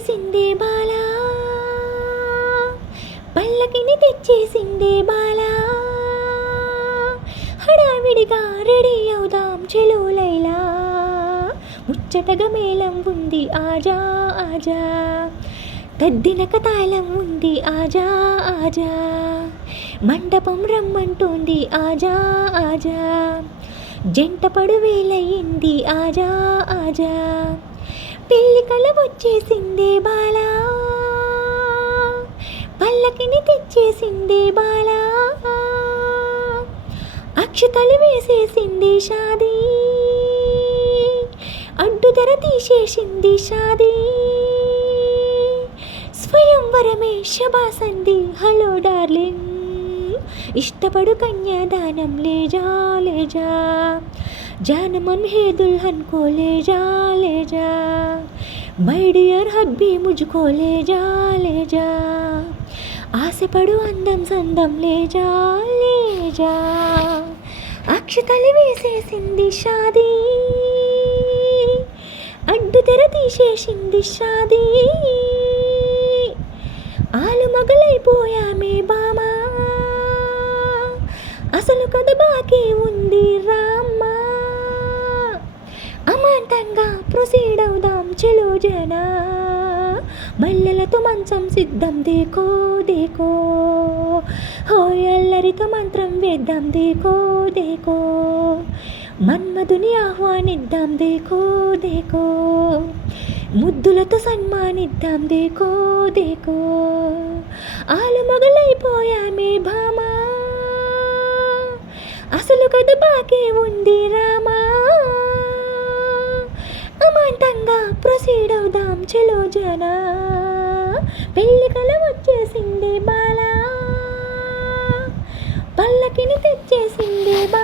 తెచ్చేసిందే బాలా, పల్లకిని తెచ్చేసిందే బాలా, హడావిడిగా రెడీ అవుదాం చెలో లైలా, ముచ్చటగా మేళం ఉంది ఆజా ఆజా, తద్దినక తాళం ఉంది ఆజా ఆజా, మండపం రమ్మంటోంది ఆజా ఆజా, జంట పడువేలయ్యింది ఆజా ఆజా, పెళ్లి కల వచ్చేసిందే బాలా, పల్లకిని తెచ్చేసిందే బాలా, అక్షతలు వేసేసింది షాదీ, అడ్డుతెర తీసేసింది షాదీ, స్వయంవరమే శబాసంది హలో డార్లింగ్, ఇష్టపడు కన్యాదానం లేజా లేజా, జానమన్ హే దుల్హన్ को ले जा, మై డియర్ హబ్బీ ముజ్కో లేజా లేజా, ఆశపడు అందం సందం లేజా లేజా, అక్షతలు వేసేసింది షాదీ, అడ్డు తెర తీసేసింది షాదీ, ఆలు మగలైపోయామే బామా, అసలు కథ బాకీ ఉంది రామ్మా, అమాంతంగా ప్రొసీడ్ అవుదాం చెలో జనా, మల్లెలతో మంచం సిద్ధం దేకో దేకో, హోయ్ అల్లరితో మంత్రం వేద్దాం దేకో దేకో, మన్మధుని ఆహ్వానిద్దాం దేకో దేకో, ముద్దులతో సన్మానిద్దాం దేకో దేకో, ఆలు మొగలైపోయామే భామా, అసలు కథ బాకీ ఉంది రామా, అమాంతంగా ప్రొసీడ్ అవుదాం చెలో జనా, పెళ్లి కల వచ్చేసింది బాలా, పల్లకిని తెచ్చేసింది బాలా.